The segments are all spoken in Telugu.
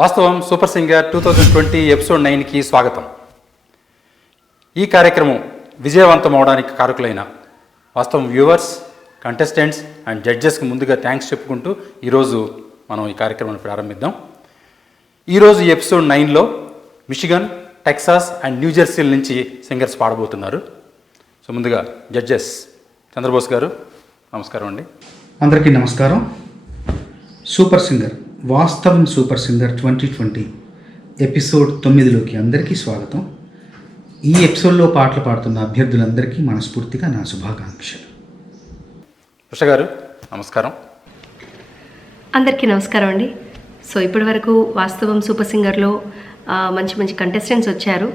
వాస్తవం సూపర్ సింగర్ 2020 ఎపిసోడ్ 9కి స్వాగతం. ఈ కార్యక్రమం విజయవంతం అవడానికి కారకులైన వాస్తవం వ్యూవర్స్, కంటెస్టెంట్స్ అండ్ జడ్జెస్కి ముందుగా థ్యాంక్స్ చెప్పుకుంటూ ఈరోజు మనం ఈ కార్యక్రమాన్ని ప్రారంభిద్దాం. ఈరోజు ఈ ఎపిసోడ్ 9లో మిషిగన్, టెక్సాస్ అండ్ న్యూజెర్సీల నుంచి సింగర్స్ పాడబోతున్నారు. సో ముందుగా జడ్జెస్ చంద్రబోస్ గారు, నమస్కారం అండి. అందరికీ నమస్కారం. సూపర్ సింగర్ వాస్తవం సూపర్ సింగర్ 2020 ఎపిసోడ్ 9లోకి అందరికీ స్వాగతం. ఈ ఎపిసోడ్లో పాటలు పాడుతున్న అభ్యర్థులందరికీ మనస్ఫూర్తిగా నా శుభాకాంక్షలు. ఉష గారు నమస్కారం. అందరికీ నమస్కారం అండి. సో ఇప్పటి వరకు వాస్తవం సూపర్ సింగర్లో మంచి మంచి కంటెస్టెంట్స్ వచ్చారు.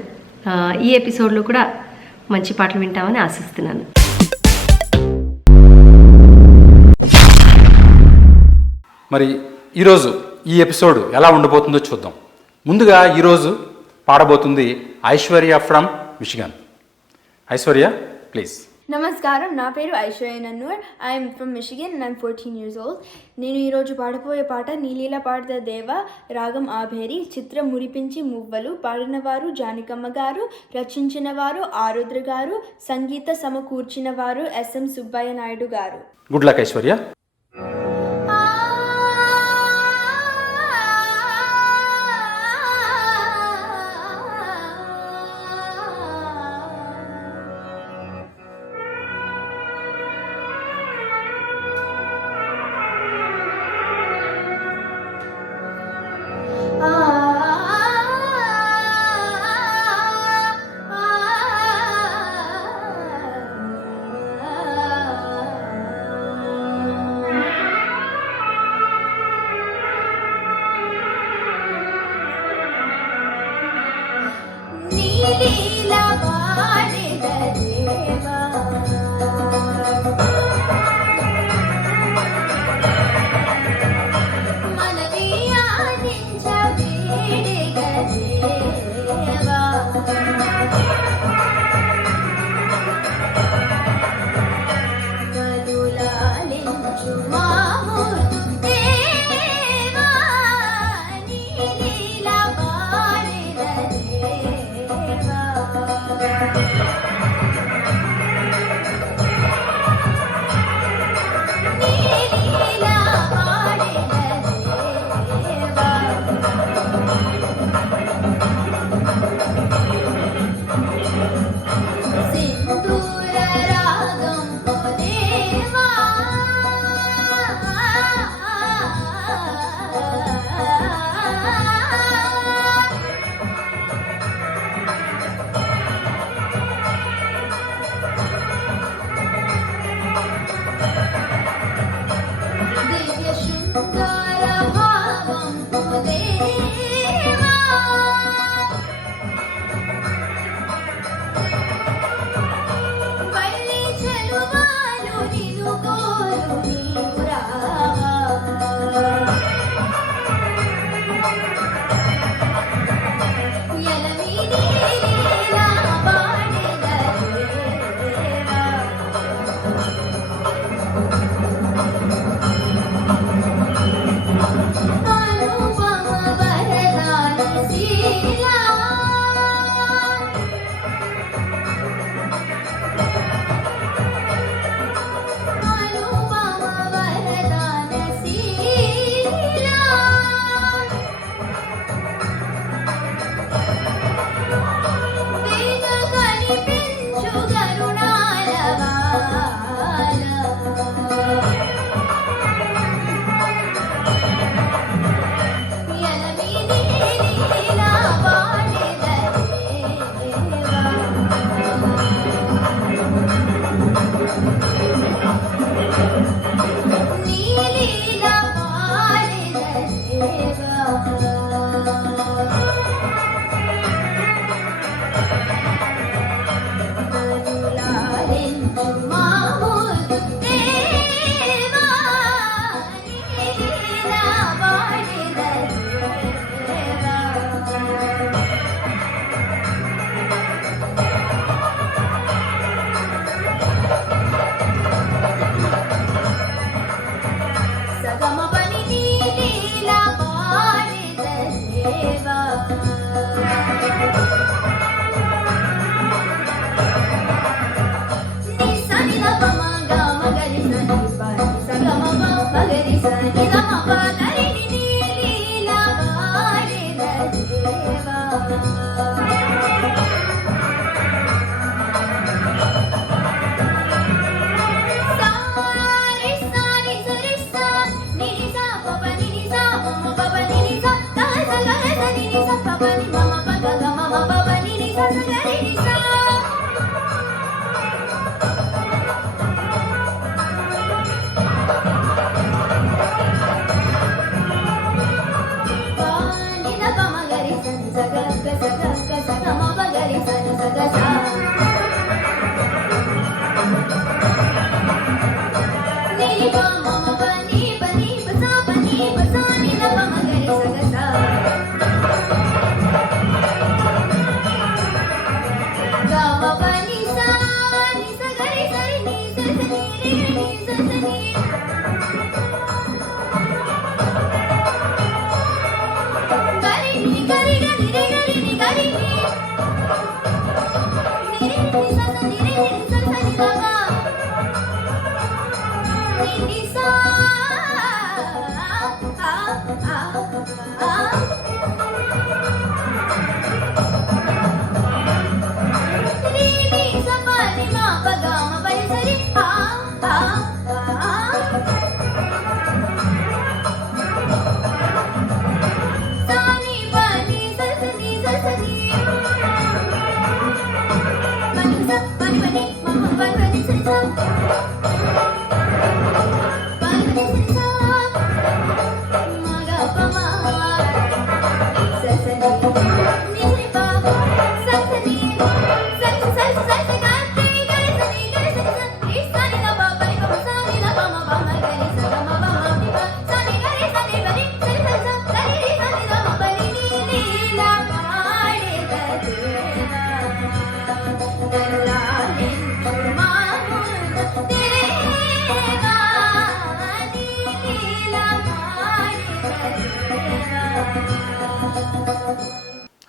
ఈ ఎపిసోడ్లో కూడా మంచి పాటలు వింటామని ఆశిస్తున్నాను. మరి ఈరోజు ఈ ఎపిసోడ్ ఎలా ఉండబోతుందో చూద్దాం. ముందుగా ఈరోజు పాడబోతుంది Aishwarya from Michigan. Aishwarya please. నమస్కారం, నా పేరు Aishwarya Nannur. I'm from Michigan and I'm 14 years old. నేను ఈరోజు పాడబోయే పాట నీలీల పాడత దేవ, రాగం ఆభేరి, చిత్రం మురిపించి మువ్వలు. పాడినవారు జానకమ్మ గారు, రచించిన వారు ఆరుద్ర గారు, సంగీత సమకూర్చిన వారు SM సుబ్బయ్య నాయుడు గారు. Good luck Aishwarya.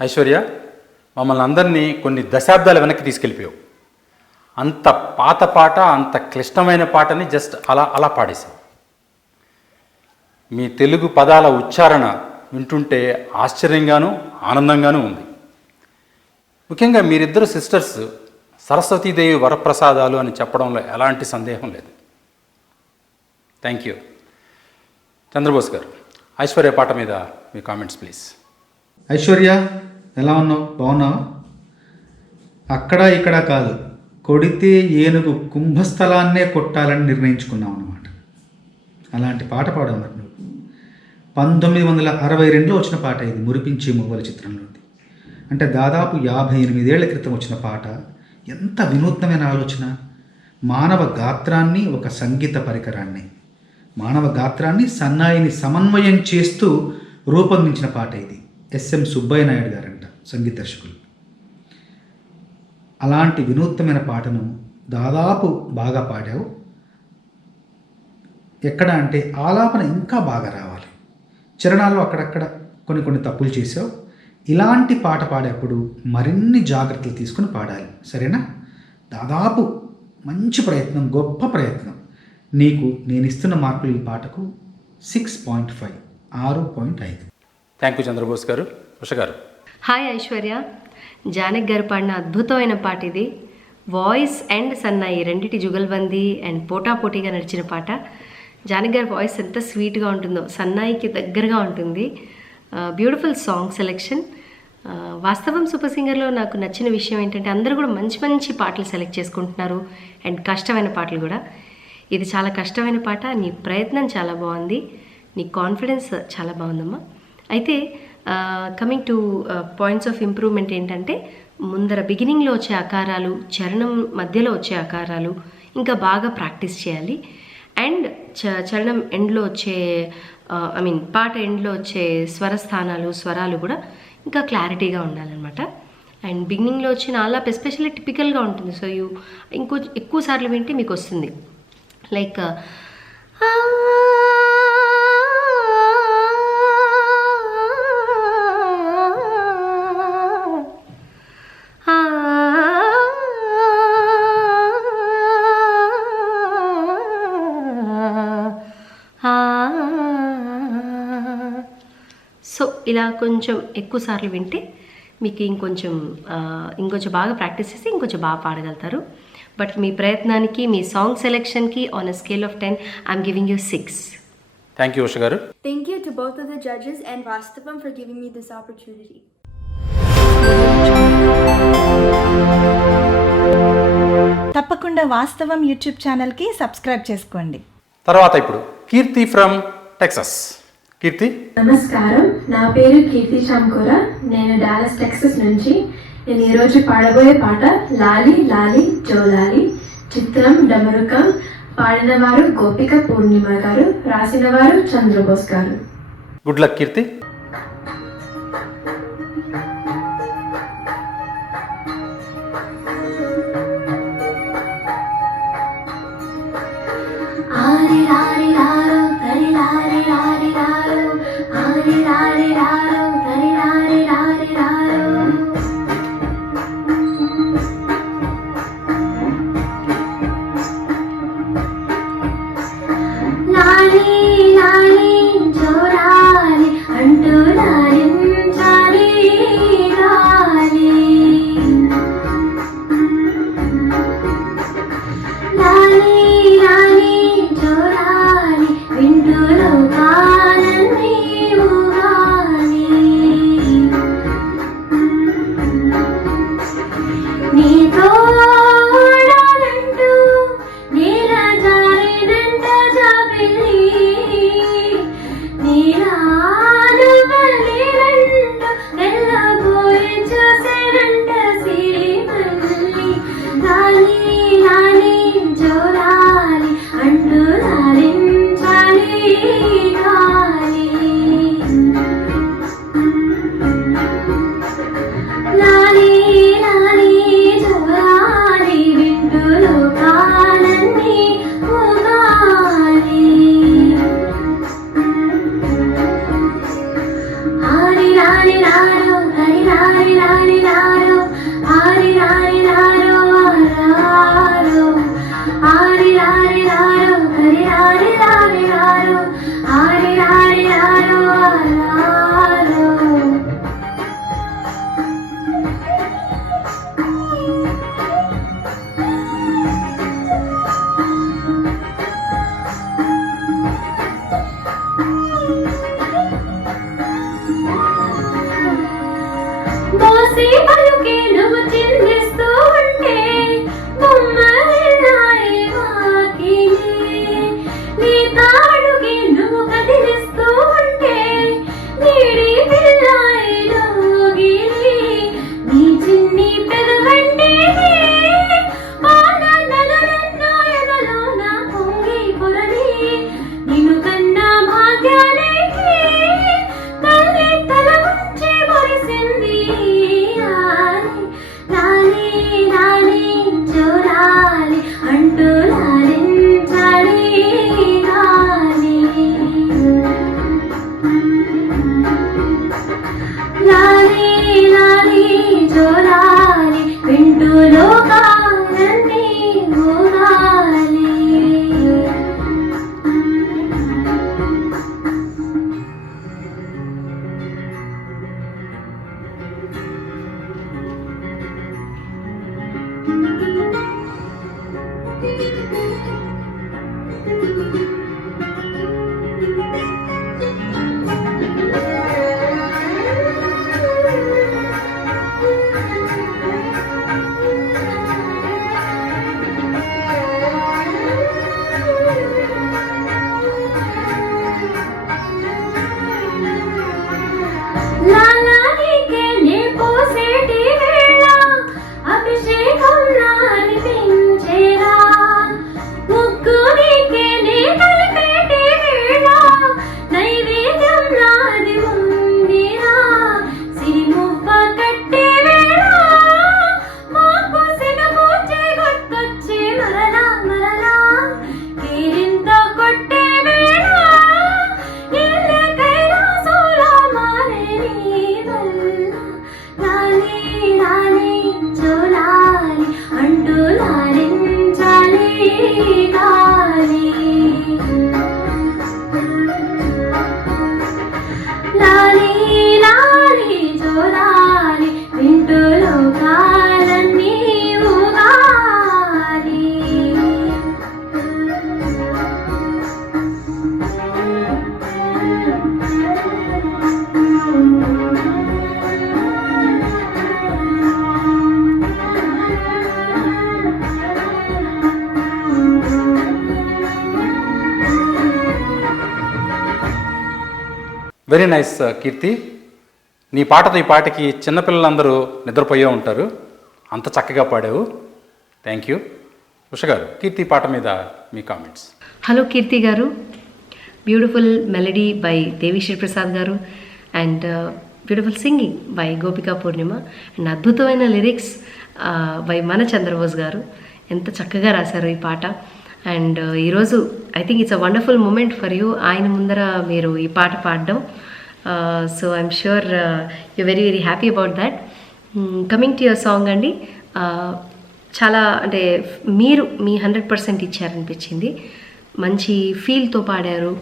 ఐశ్వర్య, మమ్మల్ని అందరినీ కొన్ని దశాబ్దాల వెనక్కి తీసుకెళ్ళిపోయావు. అంత పాత పాట, అంత క్లిష్టమైన పాటని జస్ట్ అలా పాడేశావు. మీ తెలుగు పదాల ఉచ్చారణ వింటుంటే ఆశ్చర్యంగానూ ఆనందంగానూ ఉంది. ముఖ్యంగా మీరిద్దరు సిస్టర్స్ సరస్వతీదేవి వరప్రసాదాలు అని చెప్పడంలో ఎలాంటి సందేహం లేదు. Thank you. చంద్రబోస్ గారు, ఐశ్వర్య పాట మీద మీ కామెంట్స్ ప్లీజ్. ఐశ్వర్య, ఎలా ఉన్నావు? బాగున్నావా? అక్కడ ఇక్కడ కాదు, కొడితే ఏనుగు కుంభస్థలాన్నే కొట్టాలని నిర్ణయించుకున్నావు అన్నమాట. అలాంటి పాట పాడావు మరి నువ్వు. 1962లో వచ్చిన పాట ఇది, మురిపించే మువ్వల చిత్రంలోది. అంటే దాదాపు 58 ఏళ్ల క్రితం వచ్చిన పాట. ఎంత వినూత్నమైన ఆలోచన! మానవ గాత్రాన్ని ఒక సంగీత పరికరాన్ని, మానవ గాత్రాన్ని సన్నాయిని సమన్వయం చేస్తూ రూపొందించిన పాట ఇది. ఎస్ఎం సుబ్బయ్య నాయుడు గారంట సంగీత దర్శకులు. అలాంటి వినూత్నమైన పాటను దాదాపు బాగా పాడావు. ఎక్కడ అంటే ఆలాపన ఇంకా బాగా రావాలి, చరణాల్లో అక్కడక్కడ కొన్ని తప్పులు చేసావు. ఇలాంటి పాట పాడేప్పుడు మరిన్ని జాగ్రత్తలు తీసుకుని పాడాలి, సరేనా? దాదాపు మంచి ప్రయత్నం, గొప్ప ప్రయత్నం. నీకు నేను ఇస్తున్న మార్కులు ఈ పాటకు 6.5, 6.5. థ్యాంక్ యూ చంద్రబోస్ గారు. ఉష గారు. హాయ్ ఐశ్వర్య, జానక్ గారు పాడిన అద్భుతమైన పాట ఇది. వాయిస్ అండ్ సన్నాయి రెండిటి జుగల్బందీ అండ్ పోటాపోటీగా నడిచిన పాట. జానక్ గారి వాయిస్ ఎంత స్వీట్గా ఉంటుందో, సన్నాయికి దగ్గరగా ఉంటుంది. Beautiful song selection. వాస్తవం సూపర్ సింగర్లో నాకు నచ్చిన విషయం ఏంటంటే అందరూ కూడా మంచి మంచి పాటలు సెలెక్ట్ చేసుకుంటున్నారు, అండ్ కష్టమైన పాటలు కూడా. ఇది చాలా కష్టమైన పాట. నీ ప్రయత్నం చాలా బాగుంది, నీ కాన్ఫిడెన్స్ చాలా బాగుందమ్మా. అయితే coming to points of improvement ఏంటంటే, ముందర బిగినింగ్లో వచ్చే ఆకారాలు, చరణం మధ్యలో వచ్చే ఆకారాలు ఇంకా బాగా ప్రాక్టీస్ చేయాలి. అండ్ చరణం ఎండ్లో వచ్చే పాట ఎండ్లో వచ్చే స్వరస్థానాలు, స్వరాలు కూడా ఇంకా క్లారిటీగా ఉండాలన్నమాట. అండ్ బిగినింగ్లో వచ్చిన ఆలాప్ ఎస్పెషల్లీ టిపికల్గా ఉంటుంది. సో ఇంకో ఎక్కువ సార్లు వింటే మీకు వస్తుంది. లైక్ సో ఇలా కొంచెం ఎక్కువ సార్లు వింటే మీకు ఇంకొంచెం బాగా ప్రాక్టీస్ చేసి ఇంకొంచెం బాగా పాడగలుగుతారు. బట్ మీ ప్రయత్నానికి, మీ సాంగ్ సెలెక్షన్కి on a scale of 10 I'm giving you 6. Thank you Usha garu. Thank you to both of the judges and Vastavam for giving me this opportunity. తప్పకుండా వాస్తవం యూట్యూబ్ ఛానల్కి సబ్స్క్రైబ్ చేసుకోండి. తర్వాత ఇప్పుడు కీర్తి ఫ్రమ్ టెక్సస్. కీర్తి. నమస్కారం, నా పేరు కీర్తి చామ్కోర. నేను డాలస్ టెక్సస్ నుంచి. నేను ఈరోజు పాడబోయే పాట లాలి లాలి జోలాలి, చిత్రం డమరుకం. పాడినవారు గోపిక పూర్ణిమ గారు, రాసినవారు చంద్రబోస్ గారు. గుడ్ లక్ కీర్తి. ఆరి రారి రారో హరి రారి రారి రారో, ఆరి రారి రారో హరి రారి రారి రారో. లాలి లాలి జోరాలి అంటూ లాలించాలి గాలి. లాలి లాలి జోరాలి వింటూ లోకాలన్నీ ఊగాలి. నీతో ఆడాలంటూ నేల జారినంట జాబిల్లి, నీలాను బలినంట వెళ్ళబోయి చూసేనంట సిరిమల్లి. లాలి లాలి జోరాలి అంటూ లాలించాలి గాలి. లాలి లాలి జోరాలి వింటూ లోకాలన్నీ ఊగాలి. ఆరి రారి రారో హరి రారి రారి రారో, ఆరి రారి రారో రారో, ఆరి రారి రారో హరి రారి రారి రారో, ఆరి రారి రారో రారో. బోసి పలుకే నువ్వు చిందిస్తూ ఉంటే బొమ్మలాయి వాకిలి, నీ తాడుకి నువ్వు కదిలిస్తూ ఉంటే నీడి పిల్లాయి లోగిలి. నీ చిన్ని పెదవంటే ఆనందనన్నా ఎదలో నా పొంగి పొరలి, నిన్ను కన్నా భాగ్యానికి తల్లి తల ఉంచి మురిసింది. లాలి లాలి జోరాలి అంటూ లాలించాలి గాలి. వెరీ నైస్ కీర్తి. నీ పాటతో ఈ పాటకి చిన్నపిల్లలందరూ నిద్రపోయే ఉంటారు, అంత చక్కగా పాడావు. Thank you. ఉష గారు, కీర్తి పాట మీద మీ కామెంట్స్. హలో కీర్తి గారు, beautiful melody by Devi Sri Prasad గారు and beautiful singing by Gopika Purnima and అద్భుతమైన లిరిక్స్ బై మన చంద్రబోస్ గారు. ఎంత చక్కగా రాశారు ఈ పాట. అండ్ ఈరోజు I think it's a wonderful moment for you. ఆయన ముందర మీరు ఈ పాట పాడడం, so I'm sure you very very happy about that. Coming to your song అండి, చాలా అంటే మీరు మీ 100% ఇచ్చారనిపించింది. మంచి ఫీల్తో పాడారు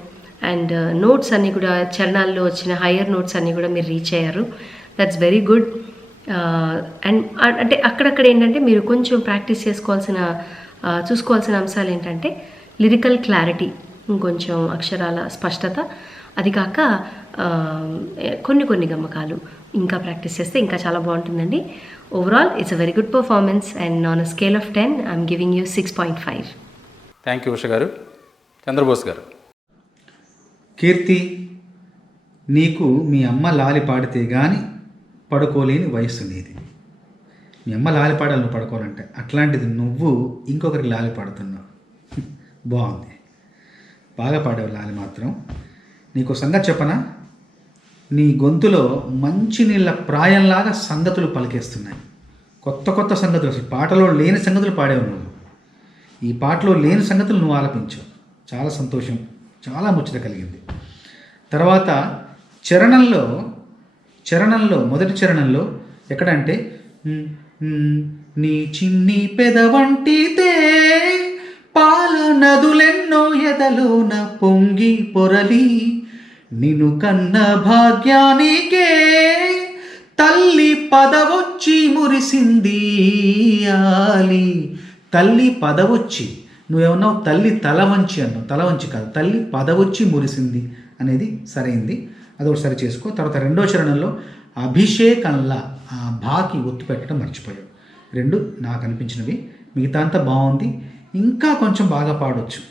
అండ్ నోట్స్ అన్నీ కూడా, చరణాల్లో వచ్చిన హయ్యర్ నోట్స్ అన్నీ కూడా మీరు రీచ్ అయ్యారు. That's very good. అండ్ అంటే అక్కడక్కడ ఏంటంటే మీరు కొంచెం ప్రాక్టీస్ చూసుకోవాల్సిన అంశాలు ఏంటంటే లిరికల్ క్లారిటీ, ఇంకొంచెం అక్షరాల స్పష్టత, అది కాక కొన్ని గమకాలు ఇంకా ప్రాక్టీస్ చేస్తే ఇంకా చాలా బాగుంటుందండి. Overall it's a very good performance and on a scale of 10 I'm giving you 6.5. Thank you Usha గారు. చంద్రబోస్ గారు. కీర్తి, నీకు మీ అమ్మ లాలి పాడితే కానీ పడుకోలేని వయస్సు నీది. మీ అమ్మ లాలి పాడాలి నువ్వు పడుకోవాలంటే, అట్లాంటిది నువ్వు ఇంకొకరికి లాలి పాడుతున్నావు. బాగుంది, బాగా పాడావు లాలి మాత్రం. నీకు సంగతి చెప్పనా, నీ గొంతులో మంచినీళ్ళ ప్రాయంలాగా సంగతులు పలికేస్తున్నాయి. కొత్త సంగతులు, అసలు పాటలో లేని సంగతులు పాడేవు నువ్వు. ఈ పాటలో లేని సంగతులు నువ్వు ఆలపించావు. చాలా సంతోషం, చాలా ముచ్చట కలిగింది. తర్వాత చరణంలో మొదటి చరణంలో ఎక్కడంటే నీ చిన్ని పెదవంటితే పాల నదులెన్నో ఎదలోన పొంగి పొరలి, నిన్ను కన్న భాగ్యానికే తల్లి పదవొచ్చి మురిసింది ఆలి. తల్లి పదవొచ్చి, నువ్వేమన్నావు తల్లి తల వంచి అన్నావు. తల వంచి కాదు, తల్లి పదవొచ్చి మురిసింది అనేది సరైంది. అదొకటి సరి చేసుకో. తర్వాత రెండో చరణంలో అభిషేకంలా ఆ భాకి ఒత్తు పెట్టడం మర్చిపోయావు. రెండు నాకు అనిపించినవి. మిగతా అంతా బాగుంది. ఇంకా కొంచెం బాగా పాడవచ్చు,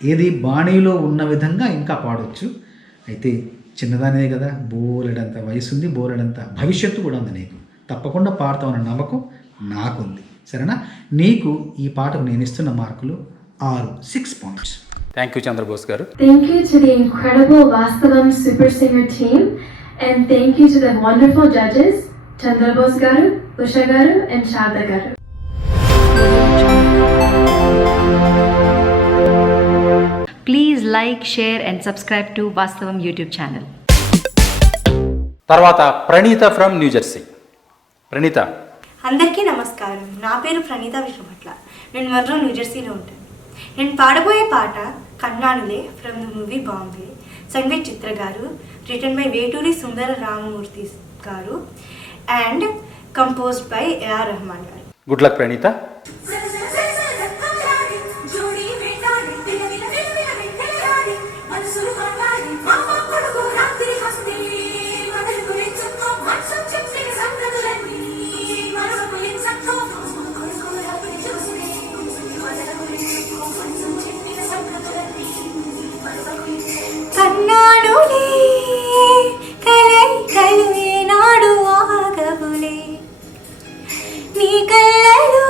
ఏది బాణీలో ఉన్న విధంగా ఇంకా పాడవచ్చు. అయితే చిన్నదానిదే కదా, బోలెడంత వయసు ఉంది, బోలెడంత భవిష్యత్తు కూడా ఉంది. నీకు తప్పకుండా పాడతావన్న నమ్మకం నాకుంది. సరేనా? నీకు ఈ పాటకు నేను ఇస్తున్న మార్కులు 6 points. థ్యాంక్ యూ చంద్రబోస్ గారు. Thank you to the incredible Vastavam Super Singer team, and thank you to the wonderful judges, Chandrabose garu, Usha garu, and Sharda garu. Please like, share and subscribe to Vastavam YouTube channel. తర్వాత ప్రణీత ఫ్రమ్ న్యూజెర్సీ. ప్రణీత. అందరికీ నమస్కారం. నా పేరు ప్రణీత విశ్వభట్ల. నేను మరో న్యూజెర్సీలో ఉంటాను. నేను పాడబోయే పాట Kannanule from the movie Bombay, sung by Chitra garu, written by Veturi Sundara Ramamurthy garu and composed by AR Rahman garu. Good luck Praneetha. కన్నాడులే కలలు ఏనాడు ఆగవులే, నీ కళ్ళలో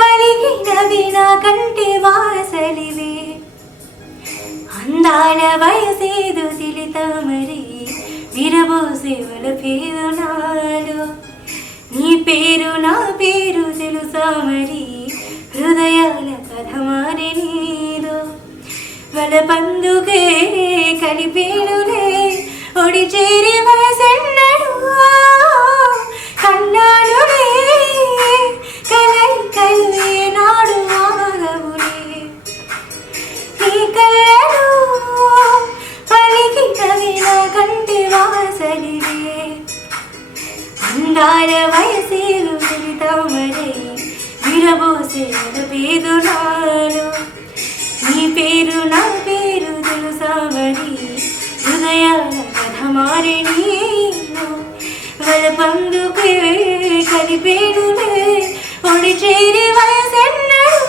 పలికినవి నా కంటి వాసలివే, అందాల వయసేదు తెలితామరి విరబోసే వలపేదు నాలో, నీ పేరు నా పేరు తెలుసా మరి హృదయాల కథ మారి నీలో, వలపందుకే కలిపేడులే ఒడి చేరి వయసెన్నడు, కన్నాడులే కలలు ఏనాడు ఆగవులే, నీ కళ్ళలో పలికినవి నా కంటి వాసలివే, అందాల వయసేలు తెలితామరే విరబోసే వలపేదు నాలో, నీ పేరు నా పేరు తెలుసా మరి హృదయాల కథ మారి నీలో, వలపందుకే కలిపేడులే ఒడి చేరి వయసెన్నడు.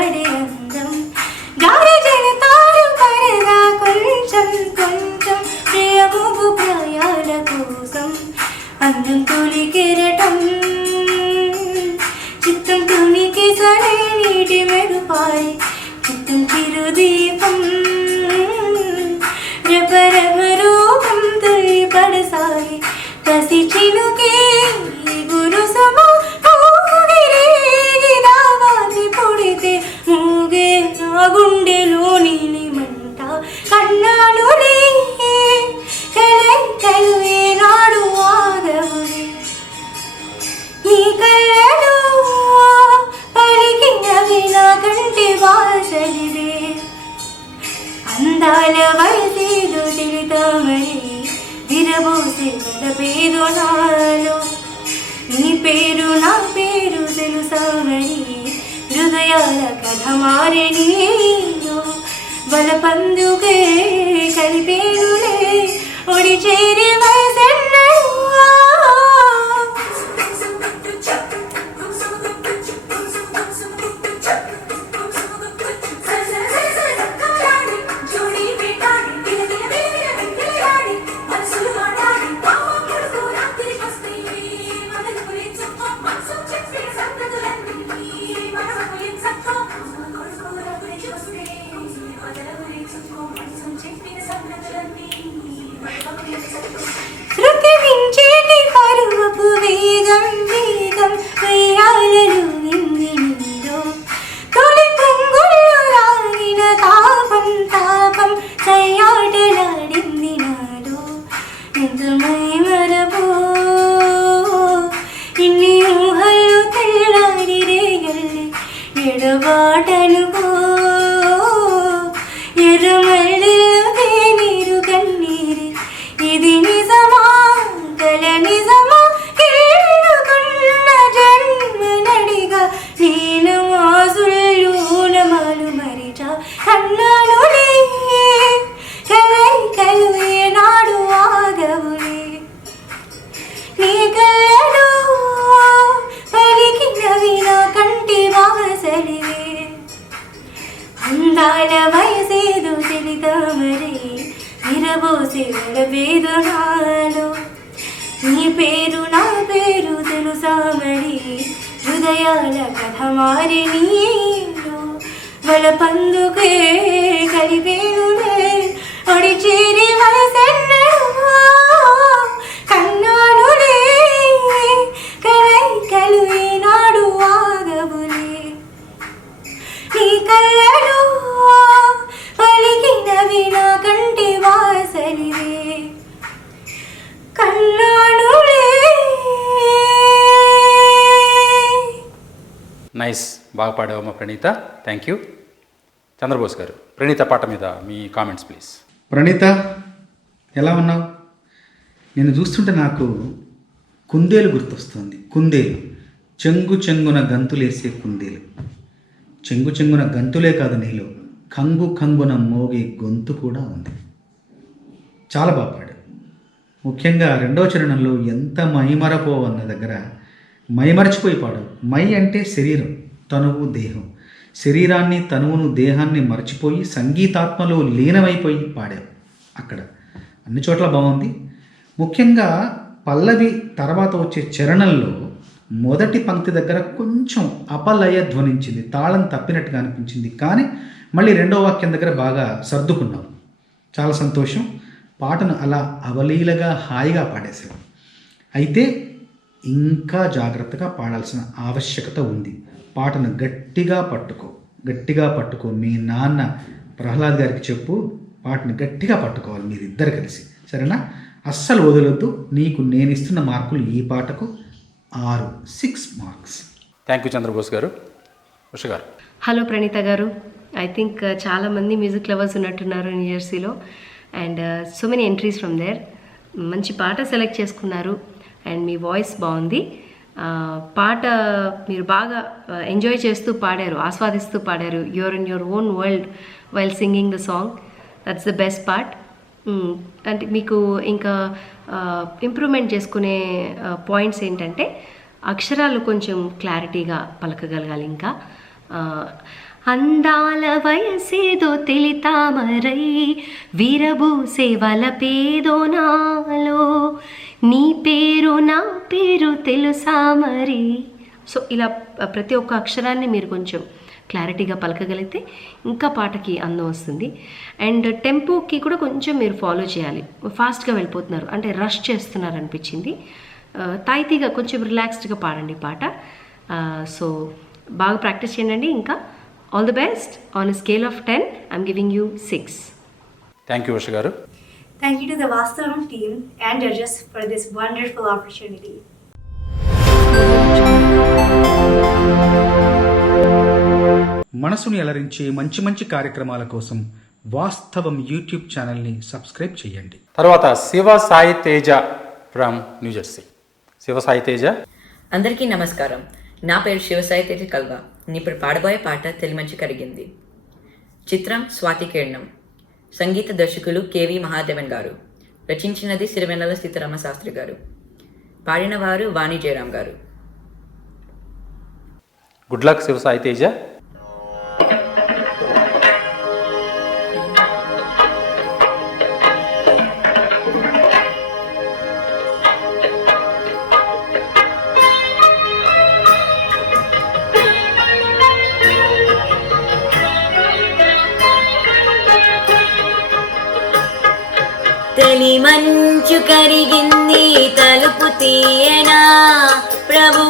పడే అందం గాలి జనతాడు పరగా కొంచెం కొంచెం ప్రియముగు ప్రాయాల కోసం అందం తొలి కెరటం చిత్తం తునికి సరే నీటి మెరుపాయి చిత్తం చిరుదీపం రపరప రూపం తొలి పడసాయి కసి చినుకే గురు సమా పొడితే మూగే నా గుండెలో నీలిమంట కన్నాడు కలు ఏనాడు ఆగవులే నీ కళ్ళలో పలికినవి నా కంటి వాసలిదే అందాల వయసేదో తెలుతామని విరబోసే పేరు నాలో నీ పేరు నా పేరు తెలుసామని హృదయాల కథ మారేనీలో బలపందుకే కలిపేనులే ఒడి చేరి వయసెన్నడూ శృతి మించేటి పరువపు వేగం వేగం వేయాలను నిందిలో తొలి పొంగుల్లో రాగిన తాపం తాపం సయ్యాటలాడింది నాలో ఎంతమై మరపో ఇన్ని ఊహలు తెల్లాడి రేగల్లి ఎడబాటనుకో ఎర్రమల్లిలో నీరు కన్నీరు ఇది నిజమా కల నిజమా ఎన్నుకున్న జన్మ నడిగా నేను మాసులు మరిచా అన్నాను కలు ఏనాడు ఆగవులే నీ కళ్ళలో పలికినవి నా కంటి వాసలివే అందాల వయసేదో తెలితామరే విరబోసే వడబేదు నాలో నీ పేరు నా పేరు తెలుసామరి హృదయాల కథ మారి నీలో వలపందుకే కలిపేనులే ఒడి చేరి వయసెన్నడూ కన్నానులే కలు ఈనాడు ఆగవులే నీ కళ్ళలో పలికినవి నా కంటి వాసలివే కన్నానులే. నైస్, బాగా పాడావమ్మా ప్రణీత, థ్యాంక్ యూ. చంద్రబోస్ గారు, ప్రణీత పాట మీద మీ కామెంట్స్ ప్లీజ్. ప్రణీత ఎలా ఉన్నావు? నేను చూస్తుంటే నాకు కుందేలు గుర్తొస్తుంది. కుందేలు చెంగు చెంగున గంతులేసే కుందేలు. చెంగు చెంగున గంతులే కాదు, నీలో కంగు కంగున మోగే గొంతు కూడా ఉంది. చాలా బాగా పాడాడు. ముఖ్యంగా రెండవ చరణంలో ఎంత మైమరపో అన్న దగ్గర మైమరచిపోయి పాడావు. మై అంటే శరీరం, తనువు, దేహం. శరీరాన్ని, తనువును, దేహాన్ని మర్చిపోయి సంగీతాత్మలో లీనమైపోయి పాడావు. అక్కడ అన్ని చోట్ల బాగుంది. ముఖ్యంగా పల్లవి తర్వాత వచ్చే చరణంలో మొదటి పంక్తి దగ్గర కొంచెం అపలయ ధ్వనించింది, తాళం తప్పినట్టుగా అనిపించింది. కానీ మళ్ళీ రెండో వాక్యం దగ్గర బాగా సర్దుకున్నావు. చాలా సంతోషం. పాటను అలా అవలీలగా హాయిగా పాడేశావు. అయితే ఇంకా జాగ్రత్తగా పాడాల్సిన ఆవశ్యకత ఉంది. పాటను గట్టిగా పట్టుకో. మీ నాన్న ప్రహ్లాద్ గారికి చెప్పు, పాటను గట్టిగా పట్టుకోవాలి మీరిద్దరు కలిసి, సరేనా? అస్సలు వదలొద్దు. నీకు నేను ఇస్తున్న మార్కులు ఈ పాటకు 6 మార్క్స్. థ్యాంక్ యూ చంద్రబోస్ గారు. ఉష గారు. Hello Praneetha garu, I think చాలామంది మ్యూజిక్ లవర్స్ ఉన్నట్టున్నారు న్యూజెర్సీలో, and so many entries from there. మంచి పాట సెలెక్ట్ చేసుకున్నారు అండ్ మీ వాయిస్ బాగుంది. పాట మీరు బాగా ఎంజాయ్ చేస్తూ పాడారు, ఆస్వాదిస్తూ పాడారు. You're in your own world while singing the song. That's the best part. అంటే మీకు ఇంకా ఇంప్రూవ్మెంట్ చేసుకునే పాయింట్స్ ఏంటంటే అక్షరాలు కొంచెం క్లారిటీగా పలకగలగాలి. ఇంకా అందాల వయసేదో తెలితామరై విరబూసే వలపేదో నాలో, నీ పేరు నా పేరు తెలుసా మరి. సో ఇలా ప్రతి ఒక్క అక్షరాన్ని మీరు కొంచెం క్లారిటీగా పలకగలిగితే ఇంకా పాటకి అందం వస్తుంది. అండ్ టెంపోకి కూడా కొంచెం మీరు ఫాలో చేయాలి. ఫాస్ట్గా వెళ్ళిపోతున్నారు అంటే రష్ చేస్తున్నారు అనిపించింది. తాయితీగా కొంచెం రిలాక్స్డ్గా పాడండి పాట. సో బాగా ప్రాక్టీస్ చేయండి. ఇంకా all the best. On scale of 10 I'm giving you 6. Thank you Usha garu. Thank you to the Vastavam team and judges for this wonderful opportunity. మనసుని అలరించే మంచి మంచి కార్యక్రమాల కోసం వాస్తవం యూట్యూబ్ ఛానల్ని సబ్స్క్రైబ్ చేయండి. తర్వాత శివ సాయి తేజ ఫ్రమ్ న్యూజెర్సీ. శివ సాయి తేజ. అందరికీ నమస్కారం. నా పేరు శివసాయి తేజ కల్వ. నేను ఇప్పుడు పాడబోయే పాట తెలిమంచి కరిగింది. చిత్రం స్వాతి కిరణం. సంగీత దర్శకులు కెవి మహాదేవన్ గారు. రచించినది సిరివెన్నెల సీతారామ శాస్త్రి గారు. పాడినవారు వాణి జయరాం గారు. Good luck Shiva Sai Teja. తెలి మంచు కరిగింది తలుపు తీయనా ప్రభు,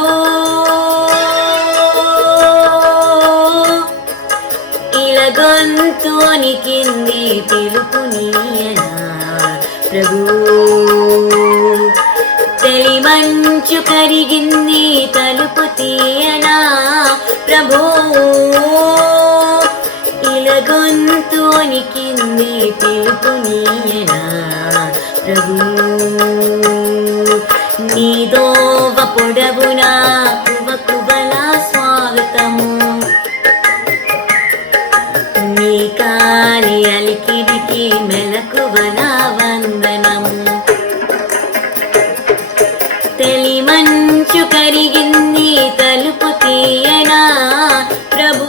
ఇలా గొంతు వణికింది పిలుపు నీయనా ప్రభు. తెలి మంచు కరిగింది తలుపు తీయనా ప్రభు, ఇలా గొంతు వణికింది పిలుపు నీయనా ప్రభు. నీదోవ పొడవునా కువకువలా స్వాగతము, నీ కాలి అలికిడికి మెలకువల వందనము. తెలి మంచు కరిగింది తలుపు తీయనా ప్రభు.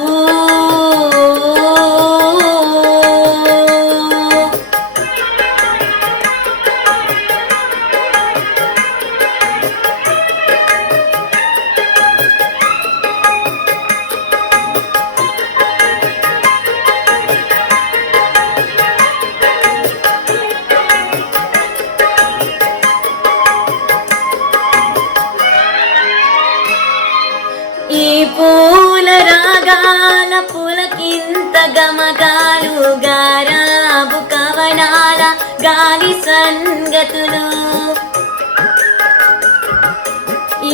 ఈ పూల రాగాల పులకింత గమగాలు, గారాబు కవనాల గాలి సంగతులు.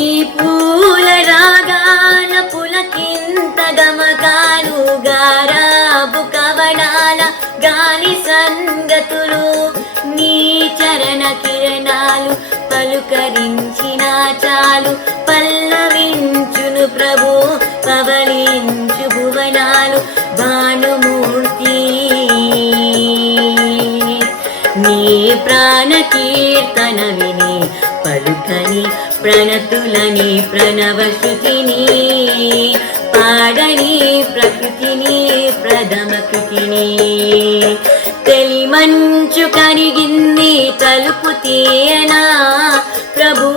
ఈ పూల రాగాల పులకింత గమగాలు, గారాబు కవనాల గాలి సంగతులు. నీ చరణ కిరణాలు పలుకరించిన చాలు, పల్లవించును ప్రభు పవలించు భువనాలు. భానుమూర్తి నీ ప్రాణ కీర్తన విని పలుకని ప్రణతులని ప్రణవశృతిని, పాడని ప్రకృతిని ప్రథమ కృతిని. తెలి మంచు కరిగింది తలుపు తీయనా ప్రభు.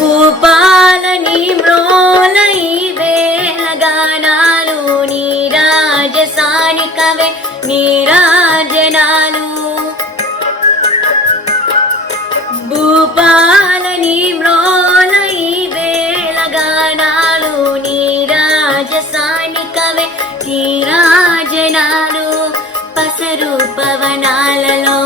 భూపాలని మ్రోల ఈ వేళ గానాలు, నీ రాజసాని కవే నీరాజనాలు. భూపాలని మ్రోల ఈ వేళ గానాలు, నీ రాజసాని కవే నీరాజనాలు. పసరు పవనాలలో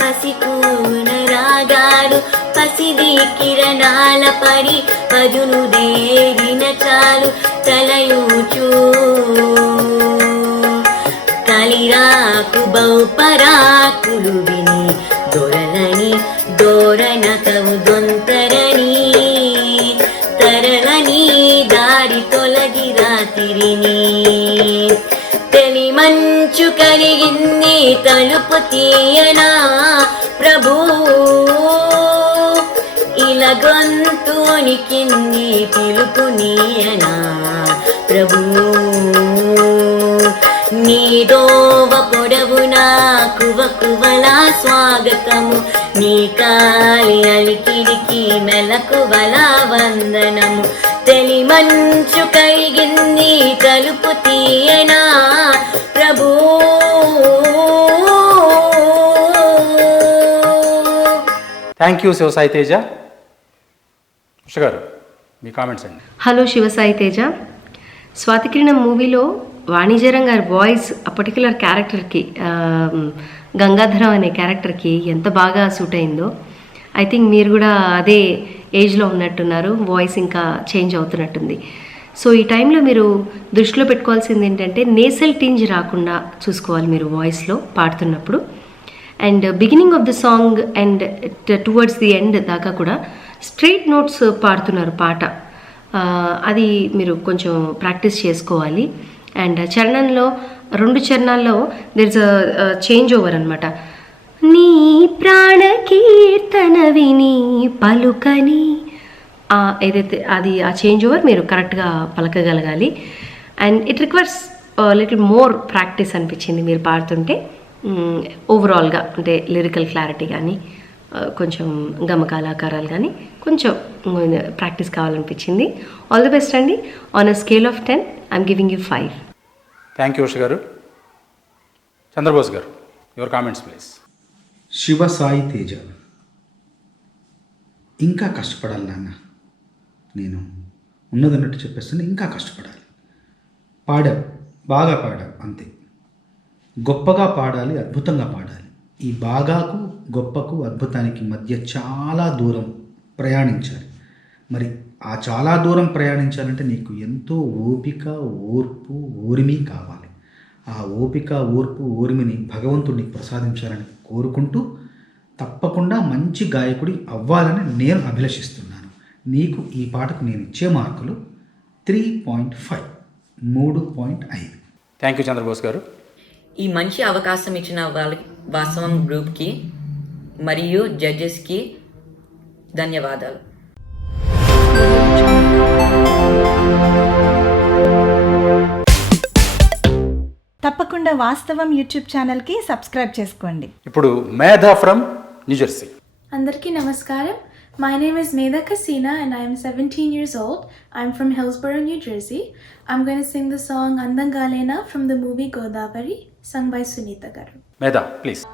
పసికూన రాగాలు, పసిది కిరణాల పడి పదును దేరిన చాలు. తలయూచు కలిరాకు బౌపరాకులు విని దొరలని దోరణకవు దొంతరని తరలని దారి తొలగి రాతిరిని తెలిమంచు కలిగింది తలుపు తీయనా ప్రభూ ఇలా గొంతునికింది పిలుపు నీయనా ప్రభూ నీదోవ పొడవునా కువకువలా స్వాగతము నీ కాలి అలికిడికి మెలకువలా వందనము తెలిమంచు కరిగింది తలుపు తీయనా ప్రభూ థ్యాంక్ యూ శివసాయి తేజ. ఉష గారు మీ కామెంట్స్ అండి. హలో శివసాయి తేజ. స్వాతికిరణం మూవీలో వాణిజ్యరం గారి వాయిస్ ఆ పర్టికులర్ క్యారెక్టర్కి, గంగాధరం అనే క్యారెక్టర్కి ఎంత బాగా సూట్ అయిందో. ఐ థింక్ మీరు కూడా అదే ఏజ్లో ఉన్నట్టున్నారు, వాయిస్ ఇంకా చేంజ్ అవుతున్నట్టుంది. సో ఈ టైంలో మీరు దృష్టిలో పెట్టుకోవాల్సింది ఏంటంటే నేసల్ టింజ్ రాకుండా చూసుకోవాలి మీరు వాయిస్లో పాడుతున్నప్పుడు. And beginning of the song and towards the end దాకా కూడా స్ట్రైట్ నోట్స్ పాడుతున్నారు పాట. అది మీరు కొంచెం ప్రాక్టీస్ చేసుకోవాలి. అండ్ చరణంలో 2 చరణాల్లో there is a change over అనమాట. నీ ప్రాణ కీర్తన విని పలుకని ఏదైతే అది ఆ చేంజ్ ఓవర్ మీరు కరెక్ట్గా పలకగలగాలి. And it requires little more practice అనిపించింది మీరు పాడుతుంటే. ఓవరాల్గా అంటే లిరికల్ క్లారిటీ కానీ కొంచెం గమకాలాకారాలు కానీ కొంచెం ప్రాక్టీస్ కావాలనిపించింది. ఆల్ ది బెస్ట్ అండి. On a scale of 10 I'm giving you 5. Thank you Usha గారు. చంద్రబోస్ గారు your comments please. Shivasai Teja, ఇంకా కష్టపడాలి నాన్న. నేను ఉన్నదన్నట్టు చెప్పేస్తాను, ఇంకా కష్టపడాలి. పాడావు, బాగా పాడావు, అంతే. గొప్పగా పాడాలి, అద్భుతంగా పాడాలి. ఈ బాగాకు గొప్పకు అద్భుతానికి మధ్య చాలా దూరం ప్రయాణించాలి. మరి ఆ చాలా దూరం ప్రయాణించాలంటే నీకు ఎంతో ఓపిక, ఓర్పు, ఓరిమి కావాలి. ఆ ఓపిక, ఓర్పు, ఓరిమిని భగవంతుడు నీకు ప్రసాదించాలని కోరుకుంటూ తప్పకుండా మంచి గాయకుడి అవ్వాలని నేను అభిలషిస్తున్నాను. నీకు ఈ పాటకు నేను ఇచ్చే మార్కులు 3.5, 3.5. థ్యాంక్ యూ చంద్రబోస్ గారు. ఈ మంచి అవకాశం ఇచ్చిన వాళ్ళకి వాస్తవం గ్రూప్కి మరియు జడ్జెస్కి ధన్యవాదాలు. తప్పకుండా వాస్తవం యూట్యూబ్ ఛానల్కి సబ్స్క్రైబ్ చేసుకోండి. ఇప్పుడు మేధా from New Jersey. Andarki namaskaram. My name is Medha Kasina and I am 17 years old. I'm from Hillsborough, New Jersey. I'm going to sing the song Andangalena from the movie Godavari, sung by Sunita Garu. మేధా ప్లీజ్.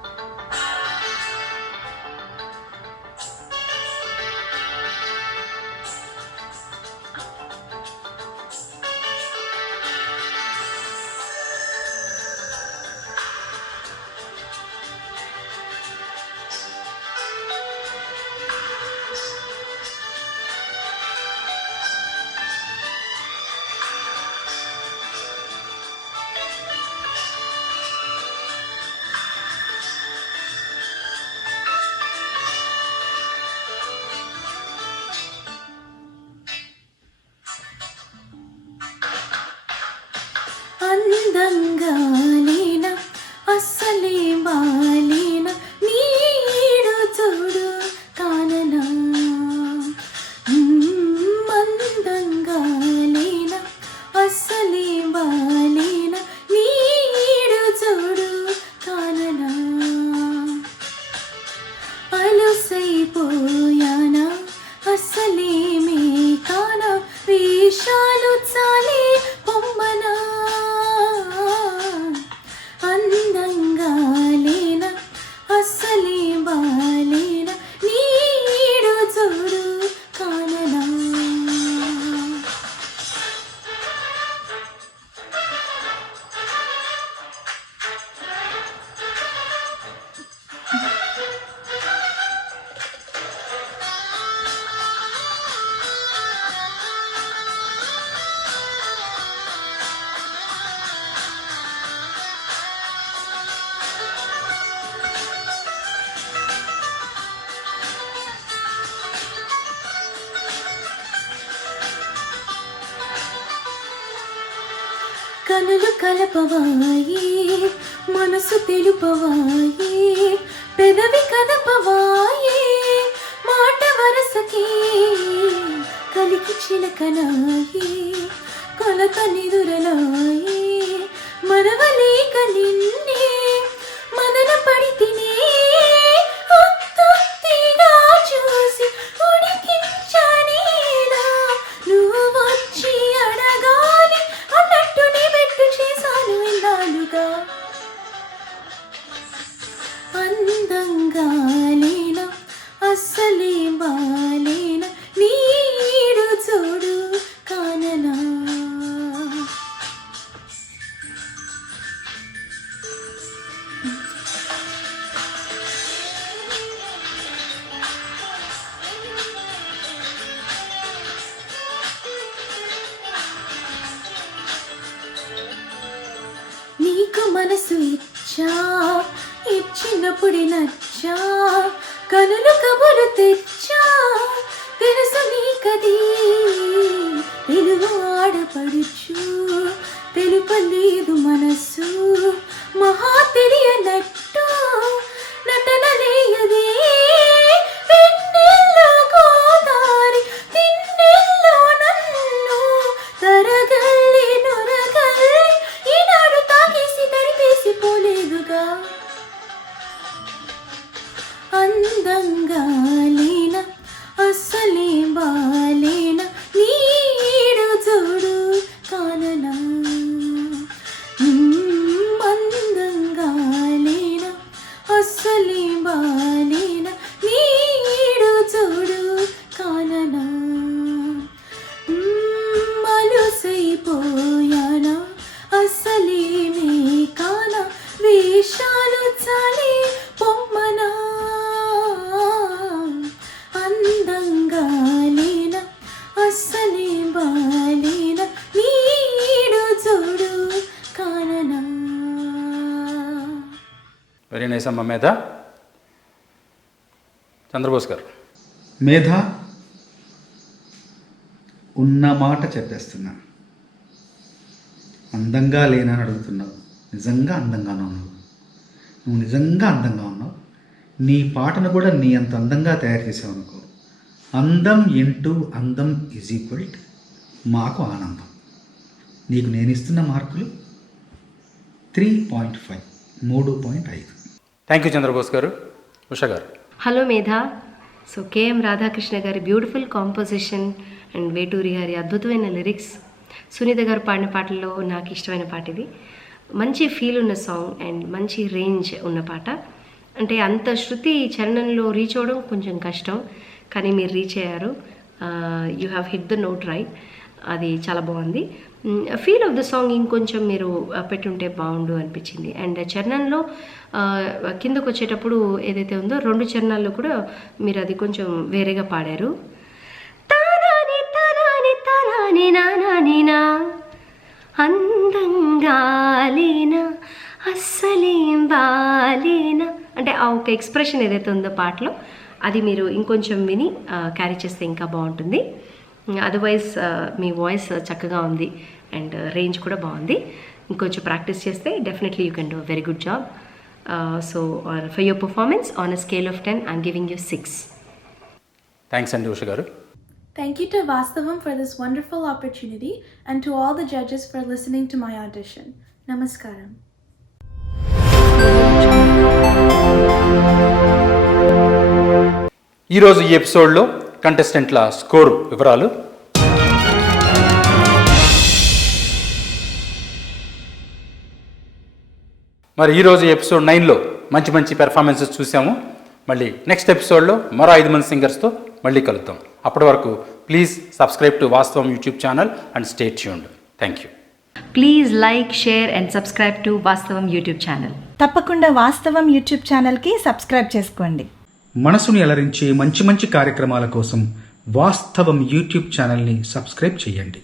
కనులు కలపవాయే మనసు తెలుపవాయే పెదవి కదపవాయే మాట వరసకి కలికి చిలకనాయే కొలత నిదురలాయే మరవలేక నిన్నే మదన పడి తినే అత్తొత్తిగా చూసి ఉడికించనేలా నువ్వు వచ్చి అడగాలి అన్నట్టు నీ బెట్టు చేశాను ఇన్నాళ్ళుగా అందంగా లేనా అస్సలే బాలేనా నీడు చూడు కాననా నీకు మనసు ఇచ్చా ఇచ్చినప్పుడే నచ్చా కనులు కబురు తెచ్చా తెలుసు నీకది తెలుగు ఆడపడుచు తెలుపలేదు మనసు మహా తెలియనట్టు నటన లేయదే వెన్నెల్లో గోదారి తిన్నెల్లో నన్ను తరగల్లి నొరగల్లి ఈనాడు తాగేసి తడిపేసి పోలేదుగా అందంగా లేనా అస్సలే బాలేనా నీడు చూడు కాననా అందంగా లేనా అస్సలే బాలేనా నీడు చూడు కాననా మలుసైపోయానా అస్సలేమే కానా వేషాలు చాలే పొమ్మనా అందంగా లేనా అస్సలే బాలేనా నీడు చూడు కాననా. వెరీ నైస్ అమ్మ మేధ. చంద్రబోస్ గారు. మేధ, ఉన్న మాట చెప్పేస్తున్నా. అందంగా లేనని అడుగుతున్నావు. నిజంగా అందంగానే ఉన్నావు. నువ్వు నిజంగా అందంగా ఉన్నావు. నీ పాటను కూడా నీ అంత అందంగా తయారు చేసావు అనుకో. అందం ఇంటూ అందం ఈజ్ ఈక్వల్ మాకు ఆనందం. నీకు నేను ఇస్తున్న మార్కులు 3.5, 3.5. థ్యాంక్ యూ చంద్రబోస్ గారు. ఉషా గారు. హలో మేధా. సో కేఎం రాధాకృష్ణ గారి బ్యూటిఫుల్ కాంపోజిషన్ అండ్ వేటూరి గారి అద్భుతమైన లిరిక్స్, సునీత గారు పాడిన పాటల్లో నాకు ఇష్టమైన పాట ఇది. మంచి ఫీల్ ఉన్న సాంగ్ అండ్ మంచి రేంజ్ ఉన్న పాట. అంటే అంత శృతి చరణంలో రీచ్ అవ్వడం కొంచెం కష్టం, కానీ మీరు రీచ్ అయ్యారు. You have hit the note right. అది చాలా బాగుంది. ఫీల్ ఆఫ్ ద సాంగ్ ఇంకొంచెం మీరు పెట్టుంటే బాగుండు అనిపించింది. అండ్ చరణంలో కిందకు వచ్చేటప్పుడు ఏదైతే ఉందో 2 చరణాల్లో కూడా మీరు అది కొంచెం వేరేగా పాడారు. తానాని తానాని తానాని నానాని నా అందంగా లేనా అస్సలేం బాలేనా అంటే ఆ ఒక ఎక్స్ప్రెషన్ ఏదైతే ఉందో పాటలో, అది మీరు ఇంకొంచెం విని క్యారీ చేస్తే ఇంకా బాగుంటుంది. అదర్వైజ్ మీ వాయిస్ చక్కగా ఉంది అండ్ రేంజ్ కూడా బాగుంది. ఇంకొంచెం ప్రాక్టీస్ చేస్తే definitely you can do very good job. So for your performance on a scale of 10 I'm giving you 6. Thanks అండి Usha garu. Thank you to Vastavam for this wonderful opportunity and to all the judges for listening to my audition. Namaskaram. ఈరోజు ఈ ఎపిసోడ్లో కంటెస్టెంట్ల స్కోర్ వివరాలు. మరి ఈరోజు ఎపిసోడ్ 9లో మంచి మంచి పెర్ఫార్మెన్సెస్ చూసాము. మళ్ళీ నెక్స్ట్ ఎపిసోడ్లో మరో 5 మంది సింగర్స్తో మళ్ళీ కలుద్దాం. అప్పటి వరకు ప్లీజ్ సబ్స్క్రైబ్ టు వాస్తవం YouTube channel and stay tuned. Thank you. Please like, share and subscribe to వాస్తవం యూట్యూబ్ ఛానల్. తప్పకుండా వాస్తవం యూట్యూబ్ ఛానల్కి సబ్స్క్రైబ్ చేసుకోండి. మనసుని అలరించే మంచి మంచి కార్యక్రమాల కోసం వాస్తవం యూట్యూబ్ ఛానల్ని సబ్స్క్రైబ్ చేయండి.